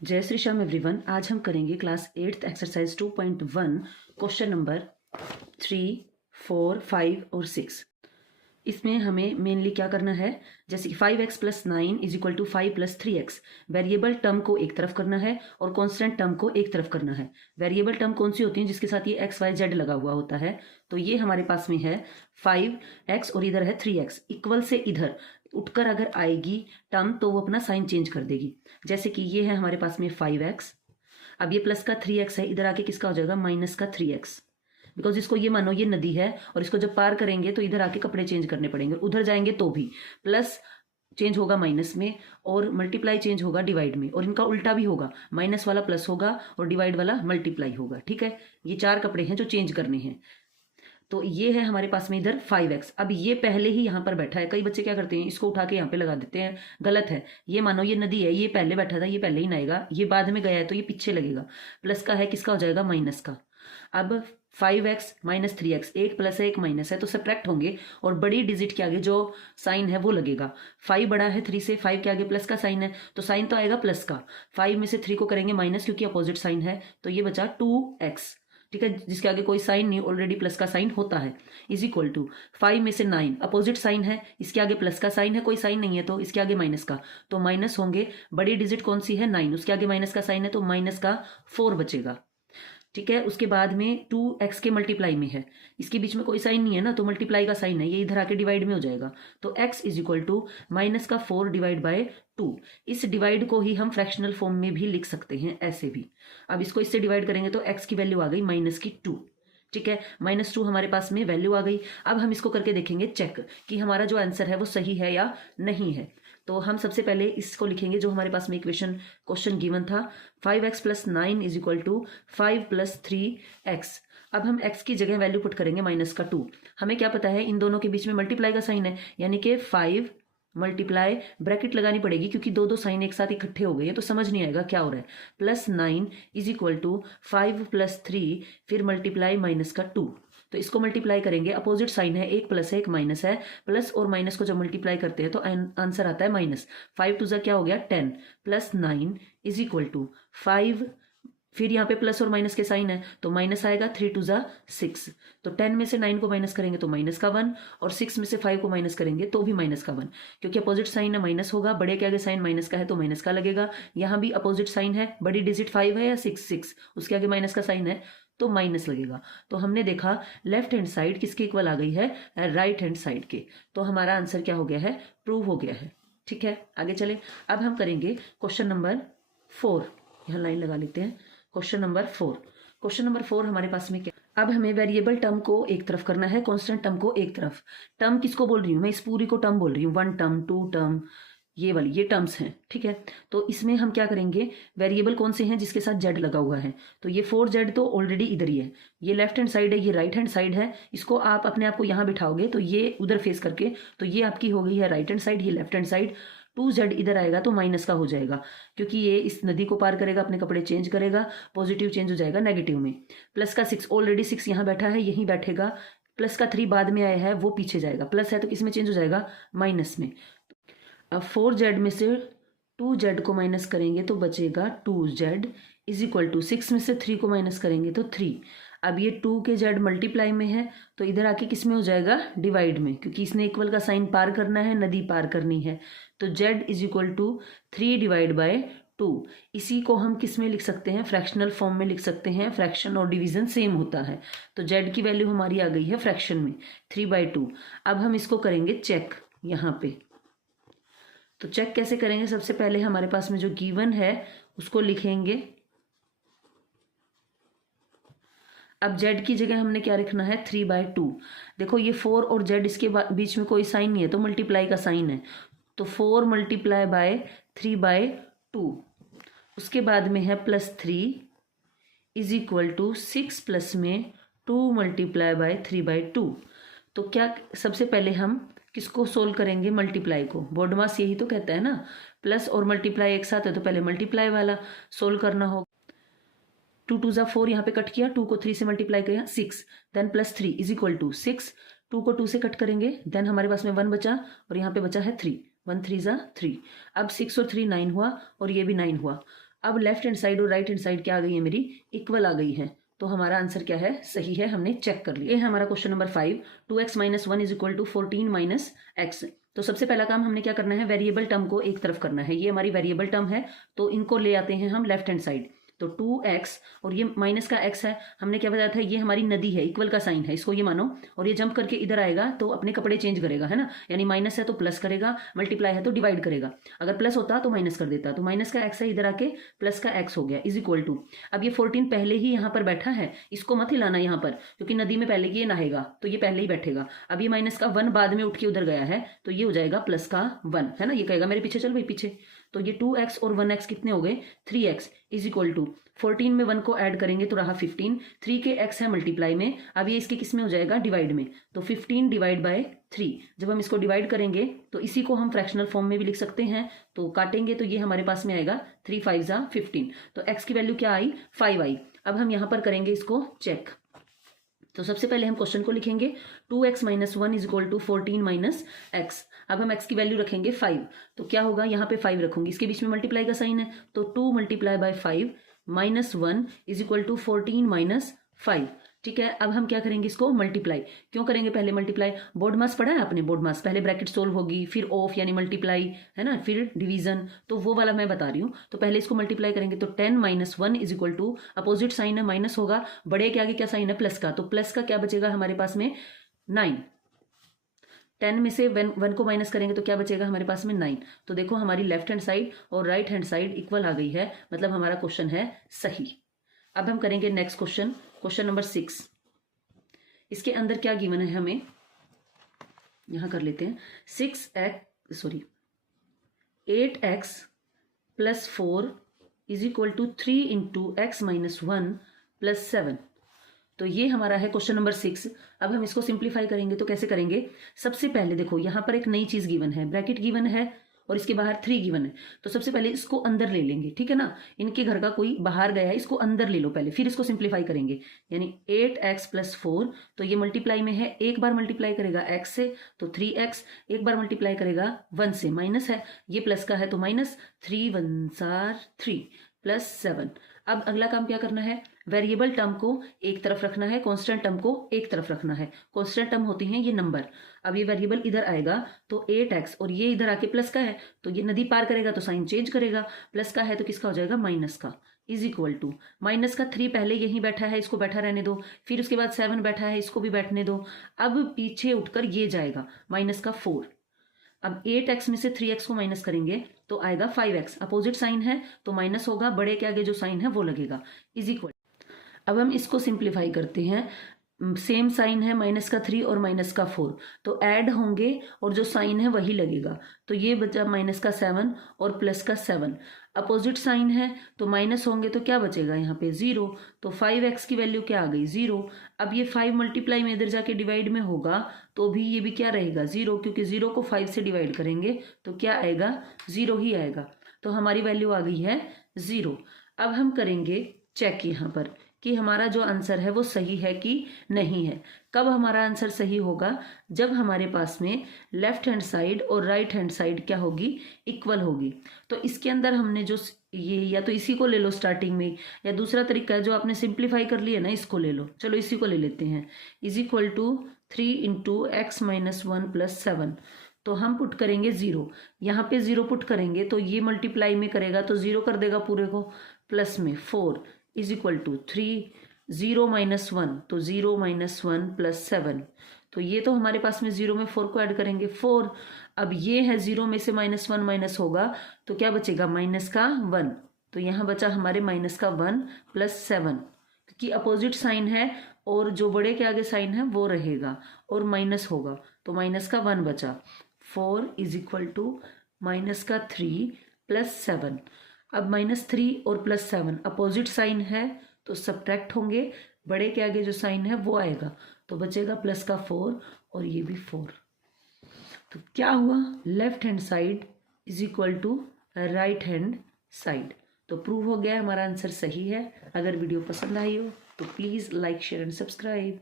जय श्री श्याम एवरीवन। आज हम करेंगे class 8th exercise 2.1 question number 3, 4, 5 और 6। इसमें हमें मेनली क्या करना है, जैसे कि 5x + 9 = 5 + 3x। वेरिएबल टर्म को एक तरफ करना है और कांस्टेंट टर्म को एक तरफ करना है। वेरिएबल टर्म कौन सी होती है, जिसके साथ ये x, y, z लगा हुआ होता है। तो ये हमारे पास में है 5x और इधर है 3x। इक्वल से इधर उठकर अगर आएगी टर्म तो वो अपना साइन चेंज कर देगी। जैसे कि ये है हमारे पास में 5x, अब ये प्लस का 3x है, इधर आके किसका हो जाएगा माइनस का 3x। बिकॉज इसको ये मानो ये नदी है और इसको जब पार करेंगे तो इधर आके कपड़े चेंज करने पड़ेंगे, उधर जाएंगे तो भी प्लस चेंज होगा माइनस में और मल्टीप्लाई चेंज होगा डिवाइड में, और इनका उल्टा भी होगा, माइनस वाला प्लस होगा और डिवाइड वाला मल्टीप्लाई होगा। ठीक है, ये 4 कपड़े हैं जो चेंज करने हैं। तो ये है हमारे पास में इधर 5x। अब ये पहले ही यहाँ पर बैठा है। कई बच्चे क्या करते हैं, इसको उठा के यहाँ पे लगा देते हैं, गलत है। ये मानो ये नदी है, ये पहले बैठा था, ये पहले ही नहाएगा, ये बाद में गया है तो ये पीछे लगेगा। प्लस का है, किसका हो जाएगा माइनस का। अब 5x - 3x, एक प्लस है एक माइनस है, तो सब्ट्रैक्ट होंगे और बड़ी डिजिट के आगे जो साइन है वो लगेगा। 5 बड़ा है 3 से, 5 के आगे प्लस का साइन है तो साइन तो आएगा प्लस का। 5 में से 3 को करेंगे माइनस क्योंकि अपोजिट साइन है, तो ये बचा 2x। ठीक है, जिसके आगे कोई साइन नहीं, ऑलरेडी प्लस का साइन होता है, = 5 में से 9 अपोजिट साइन है, इसके आगे प्लस का साइन है, कोई साइन नहीं है तो इसके आगे माइनस का, तो माइनस होंगे। बड़ी डिजिट कौन सी है 9, उसके आगे माइनस का साइन है तो माइनस का 4 बचेगा। ठीक है, उसके बाद में 2x के मल्टीप्लाई में है, इसके बीच में कोई साइन नहीं है ना, तो मल्टीप्लाई का साइन है, ये इधर आके डिवाइड में हो जाएगा। तो x = -4 / 2। इस डिवाइड को ही हम फ्रैक्शनल फॉर्म में भी लिख सकते हैं, ऐसे भी। अब इसको इससे डिवाइड करेंगे तो x की वैल्यू आ गई -2। ठीक है, -2 हमारे पास में वैल्यू आ गई। अब हम इसको करके देखेंगे चेक कि हमारा जो आंसर है वो सही है या नहीं है। तो हम सबसे पहले इसको लिखेंगे जो हमारे पास में इक्वेशन क्वेश्चन गिवन था, 5x + 9 = 5 + 3x। अब हम x की जगह वैल्यू पुट करेंगे -2। हमें क्या पता है, इन दोनों के बीच में मल्टीप्लाई का साइन है, यानी कि 5 मल्टीप्लाई ब्रैकेट लगानी पड़ेगी क्योंकि दो साइन एक साथ इकट्ठे हो गए हैं तो समझ नहीं आएगा क्या हो रहा है। +9 = 5 + 3 फिर मल्टीप्लाई -2। तो इसको मल्टीप्लाई करेंगे, अपोजिट साइन है, एक प्लस है एक माइनस है, प्लस और माइनस को जब मल्टीप्लाई करते हैं तो आंसर आता है माइनस। 5 × 2 क्या हो गया 10, +9 = 5, फिर यहाँ पे प्लस और माइनस के साइन है तो माइनस आएगा, 3 × 2 = 6। तो 10 में से 9 को माइनस करेंगे तो माइनस का 1, और 6 में से 5 को माइनस करेंगे तो भी माइनस का 1, क्योंकि अपोजिट साइन है माइनस होगा, बड़े के आगे साइन माइनस का है तो माइनस का लगेगा। यहाँ भी अपोजिट साइन है, बड़ी डिजिट 5 है या 6, उसके आगे माइनस का साइन है तो माइनस लगेगा। तो हमने देखा लेफ्ट हैंड साइड किसके इक्वल आ गई है, राइट हैंड साइड के। तो हमारा आंसर क्या हो गया है, प्रूव हो गया है। ठीक है, आगे चले। अब हम करेंगे क्वेश्चन नंबर 4, यहाँ लाइन लगा लेते हैं। क्वेश्चन नंबर 4 हमारे पास में क्या, अब हमें वेरिएबल टर्म को एक तरफ करना है, कांस्टेंट टर्म को एक तरफ। टर्म किसको बोल रही हूँ मैं, इस पूरी को टर्म बोल रही हूँ, 1 टर्म 2 टर्म, ये वाली ये टर्म्स हैं। ठीक है, तो इसमें हम क्या करेंगे, वेरिएबल कौन से हैं जिसके साथ z लगा हुआ है, तो ये 4z तो ऑलरेडी इधर ही है, ये लेफ्ट हैंड साइड है, ये राइट हैंड साइड है। इसको आप अपने आप को यहाँ बिठाओगे तो ये उधर फेस करके, तो ये आपकी हो गई है राइट हैंड साइड, ये लेफ्ट हैंड साइड। 2z इधर आएगा तो माइनस का हो जाएगा, क्योंकि ये इस नदी को पार करेगा, अपने कपड़े चेंज करेगा, पॉजिटिव चेंज हो जाएगा नेगेटिव में। प्लस का 6, ऑलरेडी 6 यहाँ बैठा है, यहीं बैठेगा। प्लस का 3 बाद में आया है, वो पीछे जाएगा, प्लस है तो किस में चेंज हो जाएगा, माइनस में। अब 4z में से 2z को माइनस करेंगे तो बचेगा 2z = 6 में से 3 को माइनस करेंगे तो 3। अब ये 2 के z मल्टीप्लाई में है तो इधर आके किस में हो जाएगा, डिवाइड में, क्योंकि इसने इक्वल का साइन पार करना है, नदी पार करनी है। तो z = 3 / 2। इसी को हम किस में लिख सकते हैं, फ्रैक्शनल फॉर्म में लिख सकते हैं। फ्रैक्शन और डिवीजन सेम होता है, तो z की वैल्यू हमारी आ गई है फ्रैक्शन में 3/2। अब हम इसको करेंगे चेक यहाँ पे। तो चेक कैसे करेंगे, सबसे पहले हमारे पास में जो गिवन है उसको लिखेंगे। अब z की जगह हमने क्या लिखना है, 3/2। देखो ये 4 और z इसके बीच में कोई साइन नहीं है तो मल्टीप्लाई का साइन है, तो 4 × 3/2। उसके बाद में है +3 = 6 प्लस में 2 × 3/2। तो क्या सबसे पहले हम किसको सोल्व करेंगे, मल्टीप्लाई को। बोर्ड मास यही तो कहता है ना, प्लस और मल्टीप्लाई एक साथ है तो पहले मल्टीप्लाई वाला सोल्व करना होगा। 2 × 2 = 4, यहाँ पे कट किया, 2 को 3 से मल्टीप्लाई किया 6, देन +3 = 6, 2 को 2 से कट करेंगे, देन हमारे पास में 1 बचा और यहाँ पे बचा है 3, 1 3 = 3। अब 6 और 3 9 हुआ और ये भी 9 हुआ। अब लेफ्ट हैंड साइड और राइट हैंड साइड क्या आ गई है मेरी, इक्वल आ गई है। तो हमारा आंसर क्या है, सही है, हमने चेक कर लिया। ये है हमारा क्वेश्चन नंबर 5, 2x - 1 = 14 - x। तो सबसे पहला काम हमने क्या करना है, वेरिएबल टर्म को एक तरफ करना है। ये हमारी वेरिएबल टर्म है, तो इनको ले आते हैं हम लेफ्ट हैंड साइड। तो 2x और ये माइनस का x है, हमने क्या बताया था, ये हमारी नदी है, इक्वल का साइन है, इसको ये मानो। और ये जंप करके इधर आएगा तो अपने कपड़े चेंज करेगा, है ना, यानी माइनस है तो प्लस करेगा, मल्टीप्लाई है तो डिवाइड करेगा। अगर प्लस होता तो माइनस कर देता। तो माइनस का x है, इधर आके प्लस का x हो गया, = अब ये 14 पहले ही यहाँ पर बैठा है, इसको मत हिलाना यहाँ पर, क्योंकि नदी में पहले ये नहाएगा तो ये पहले ही बैठेगा। अब ये माइनस का 1 बाद में उठ के उधर गया है, तो ये हो जाएगा प्लस का 1, है ना। ये कहेगा मेरे पीछे चल भाई पीछे। तो ये 2x और 1x कितने हो गए, 3x = 14 में 1 को ऐड करेंगे तो रहा 15, 3 के x है मल्टीप्लाई में, अब ये इसके किस में हो जाएगा, डिवाइड में। तो 15 / 3, जब हम इसको डिवाइड करेंगे तो इसी को हम फ्रैक्शनल फॉर्म में भी लिख सकते हैं। तो काटेंगे तो ये हमारे पास में आएगा 3 × 5 = 15। तो x की वैल्यू क्या आई, 5 आई। अब हम यहाँ पर करेंगे इसको चेक। तो सबसे पहले हम क्वेश्चन को लिखेंगे, 2x - 1 = 14 - x। अब हम x की वैल्यू रखेंगे 5, तो क्या होगा, यहाँ पे 5 रखूंगी, इसके बीच में मल्टीप्लाई का साइन है, तो 2 × 5 - 1 = 14 - 5। ठीक है, अब हम क्या करेंगे, इसको मल्टीप्लाई। क्यों करेंगे पहले मल्टीप्लाई, बोर्ड मास पढ़ा है आपने, बोर्ड मास, पहले ब्रैकेट सोल्व होगी, फिर ऑफ यानी मल्टीप्लाई, है ना, फिर डिवीजन, तो वो वाला मैं बता रही हूँ। तो पहले इसको मल्टीप्लाई करेंगे तो 10 - 1 = अपोजिट साइन है, माइनस होगा, बड़े के आगे क्या साइन है, प्लस का, तो प्लस का क्या बचेगा हमारे पास में, 9। 10 में से 1 को माइनस करेंगे तो क्या बचेगा हमारे पास में, 9। तो देखो हमारी लेफ्ट हैंड साइड और राइट हैंड साइड इक्वल आ गई है, मतलब हमारा क्वेश्चन है सही। अब हम करेंगे नेक्स्ट क्वेश्चन, क्वेश्चन नंबर 6। इसके अंदर क्या गिवन है हमें, यहां कर लेते हैं, 8x + 4 = 3 × x - 1 + 7। तो ये हमारा है क्वेश्चन नंबर 6। अब हम इसको सिंप्लीफाई करेंगे तो कैसे करेंगे, सबसे पहले देखो यहाँ पर एक नई चीज गिवन है, ब्रैकेट गिवन है और इसके बाहर 3 गिवन है। तो सबसे पहले इसको अंदर ले लेंगे, ठीक है ना, इनके घर का कोई बाहर गया है, इसको अंदर ले लो पहले, फिर इसको सिंप्लीफाई करेंगे। यानी 8x + 4, तो ये मल्टीप्लाई में है, एक बार मल्टीप्लाई करेगा x से तो 3x, एक बार मल्टीप्लाई करेगा 1 से, माइनस है, ये प्लस का है तो माइनस, 3 × 1 = 3 + 7। अब अगला काम क्या करना है, वेरिएबल टर्म को एक तरफ रखना है, कांस्टेंट टर्म को एक तरफ रखना है। कांस्टेंट टर्म होती हैं ये नंबर। अब ये वेरिएबल इधर आएगा तो 8x, और ये इधर आके प्लस का है तो ये नदी पार करेगा तो साइन चेंज करेगा, प्लस का है तो किसका हो जाएगा, माइनस का, = माइनस का 3 पहले यहीं बैठा है, इसको बैठा रहने दो, फिर उसके बाद 7 बैठा है, इसको भी बैठने दो। अब पीछे उठकर ये जाएगा -4। अब 8x में से 3x को माइनस करेंगे तो आएगा 5x, अपोजिट साइन है तो माइनस होगा, बड़े के आगे जो साइन है वो लगेगा, = अब हम इसको सिंप्लीफाई करते हैं, सेम साइन है, -3 और -4, तो ऐड होंगे और जो साइन है वही लगेगा। तो ये बचा -7 और +7, अपोजिट साइन है तो माइनस होंगे तो क्या बचेगा यहाँ पे, 0। तो 5x की वैल्यू क्या आ गई, 0। अब ये 5 मल्टीप्लाई में इधर जाके डिवाइड में होगा तो भी ये भी क्या रहेगा, 0, क्योंकि 0 को 5 से डिवाइड करेंगे तो क्या आएगा, 0 ही आएगा। तो हमारी वैल्यू आ गई है 0। अब हम करेंगे चेक यहाँ पर कि हमारा जो आंसर है वो सही है कि नहीं है। कब हमारा आंसर सही होगा, जब हमारे पास में लेफ्ट हैंड साइड और राइट हैंड साइड क्या होगी, इक्वल होगी। तो इसके अंदर हमने जो ये, या तो इसी को ले लो स्टार्टिंग में, या दूसरा तरीका है जो आपने सिंप्लीफाई कर लिया ना, इसको ले लो, चलो इसी को ले लेते हैं, = 3 × x - 1 + 7। तो हम पुट करेंगे 0, यहाँ पे 0 पुट करेंगे तो ये मल्टीप्लाई में करेगा तो 0 कर देगा पूरे को, प्लस में 4 = 3, 0 - 1 तो 0 - 1 + 7। तो ये तो हमारे पास में 0 में 4 को ऐड करेंगे 4। अब ये है 0 में से -1 माइनस होगा तो क्या बचेगा, -1। तो यहाँ बचा हमारे -1 + 7, क्योंकि अपोजिट साइन है और जो बड़े के आगे साइन है वो रहेगा और माइनस होगा तो -1 बचा। 4 = -3 + 7। अब -3 और +7 अपोजिट साइन है तो सब्ट्रैक्ट होंगे, बड़े के आगे जो साइन है वो आएगा तो बचेगा +4 और ये भी 4। तो क्या हुआ, left hand side = right hand side. तो प्रूव हो गया हमारा आंसर सही है। अगर वीडियो पसंद आई हो तो please like, share and subscribe.